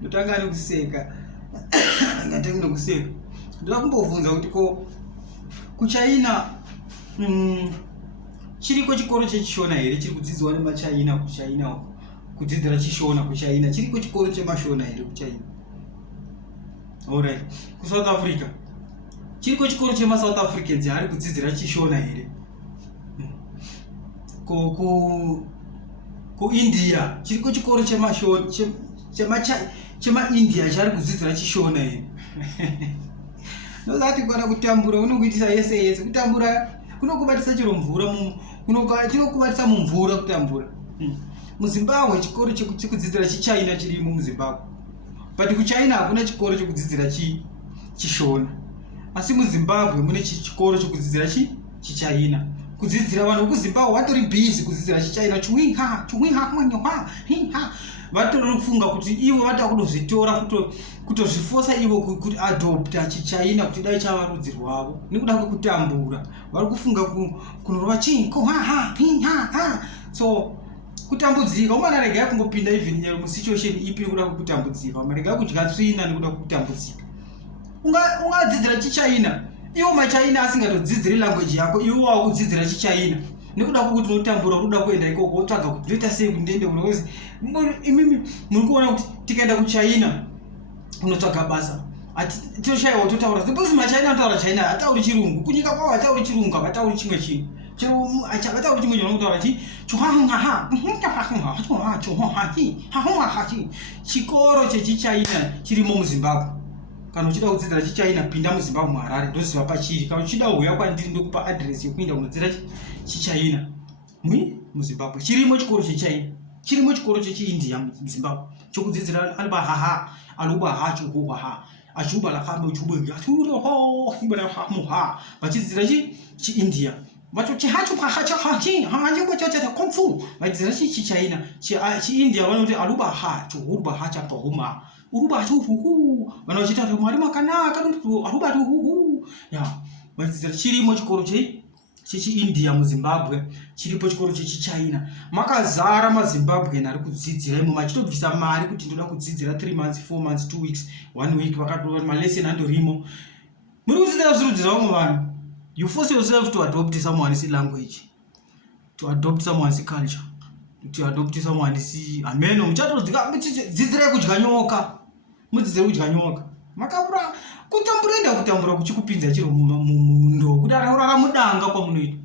ndotanga nekuseka ngatanga nekuseka ndoda kumbobvunza kuti ko kuChina chiriko chikoro chechishona here chiri kudzidzwa nemaChina kuChina kudzidzira chishona kuChina chiriko chikoro chemashona here kuChina? Alright, kuSouth Africa chiriko chikoro chemaSouth Africans ari kudzidzira chishona here? India chiriko chikoro chemaIndia chari kudzidzira chishona here? Nozati kana kutambura unokuitisa yese kutambura kunokubatisa chiro mvura chinokubatisa mumvura kutambura. MuZimbabwe chikoro chekudzidzira chiChina chirimo muZimbabwe, but kuChina hakuna chikoro chekudzidzira chishona, asi muZimbabwe mune chikoro chekudzidzira chiChina. Kudzidzira vanhu vekuZimbabwe vatori busy kudzidzira chiChina vatori kufunga kuti ivo vata kudozvitora kutozvifosa ivo kuti adopta chiChina kuti dai chava rudzi rwavo nekuda kwekutambura. Vari kufunga kunorova so kutambudzika. Umwana regai kungopinda even musituation ipi nekuda kwekutambudzika, regai kudya tsvina nekuda kwekutambudzika. Ungadzidzira chiChina iwo maChina asingatodzidziri language yako, iwo wakudzidzira chiChina nekuda kwokuti unotambura unoda kuenda ikoko wotsvaga kuti ndoita sei kuti ndiende kunozi imimi muri kuona kuti tikaenda kuChina unotsvaga basa tinoshayiwa totaura because maChina anotaura China hatauri chirungu, kunyika kwavo hatauri chirungu, havatauri chimwe chinhu chakatauri chimwe chinhu anotaura chikoro chechiChina chirimo muZimbabwe. Kana uchida kudzidzira chiChina pinda muZimbabwe muHarare ndoziva pachiri. Kana uchida uya kwandiri ndokupa address yekuenda kunodzidzira chiChina muZimbabwe. Chirimo chikoro cheChina, chirimo chikoro chechiIndia muZimbabwe chokudzidzira achuba lakhambe uchubwe vachidzidzira chiIndia vacho kungfu vachidzidzira chiChina. chiIndia vanoti chapahuma vana vachitaura mwari makanaka vachidzidzira. Chirimo chikoro chechiIndia muZimbabwe, chiripo chikoro chechiChina. Makazara maZimbabwean ari kudzidzira imo machitobvisa mari kuti ndoda kudzidzira 3 months 4 months 2 weeks 1 week vakatova malesson andorimo. Muri kudzidzira zvirudzi zvavamwe vanhu. You force yourself to adopt someone's language, to adopt someone's culture, to adopt someone's ameno. Muchatodzidzira kudya nyoka, mudzidzire kudya nyoka. Makapura kutambura enda kutambura kuchikupinza chiro mundo kuti arara mudanga kwamunoita.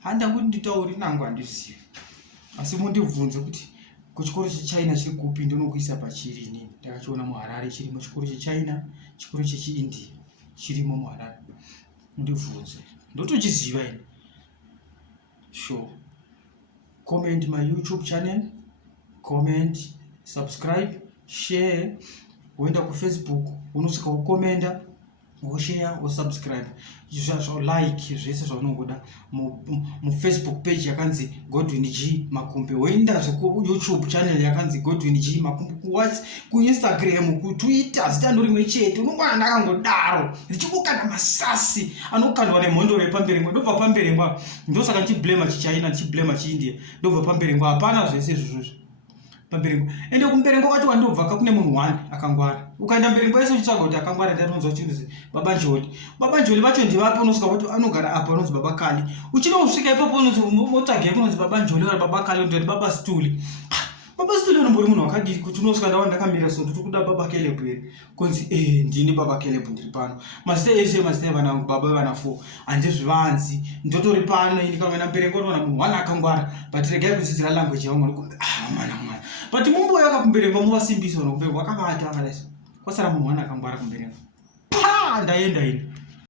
Handa kuti nditauri nangu handizivi, asi mundibvunze kuti kuchikoro cheChina chiri kupi ndonokuisa pachiri inini. Ndakachiona muHarare chirimo chikoro cheChina, chikoro chechiIndia chirimo muHarare. Ndibvunze ndotochiziva ini. Sure. Comment my YouTube channel, comment, subscribe, share. Woenda kuFacebook unosvika kukomenda, woshare, wosubscribe, like zvese zvaunongoda muFacebook page yakanzi Godwin G Makumbe. Woenda kuYouTube channel yakanzi Godwin G Makumbe, kuInstagram, kuTwitter zita rimwe chete. Unongwana ndakangodaro ndichikukanda masasi anokandwa nemhondo repamberengwa. Ndobva pamberengwa ndosaka ndichiblema chiChina ndichiblema chiIndia, ndobva pamberengwa hapana zvese izvozvo pamberengwa. Ende kumberengwa kwacho wandobva kune munhu 1 akangwara. Ukaenda mberengwa yese uchitsvaga kuti akangwara ndatonzwa chinzi Baba Njoli. Baba Njoli vacho ndivapi unosvika kuti anogara apa unonzi Baba Kali. Uchinosvika ipapo unonzi motsvage unonzi Baba Njoli kana Baba Kali ndoti Baba Stuli. Baba Stuli unombori munhu wakadii kuti unosvika ndawa ndakamira so kuti kuda Baba Caleb here. Konzi ndini Baba Caleb ndiri pano. Mazita eshe mazita vana baba vana 4 handizvivanzi ndotori pano ini kana mberengwa unoona munhu 1 akangwara but regai kudzidzira language yangu mwana. But mumboya kumberengwa muvasimbisa nokuberengwa wakavata akadaisa kwasara munhu 1 akangwara kumberengwa. Ndaenda ini.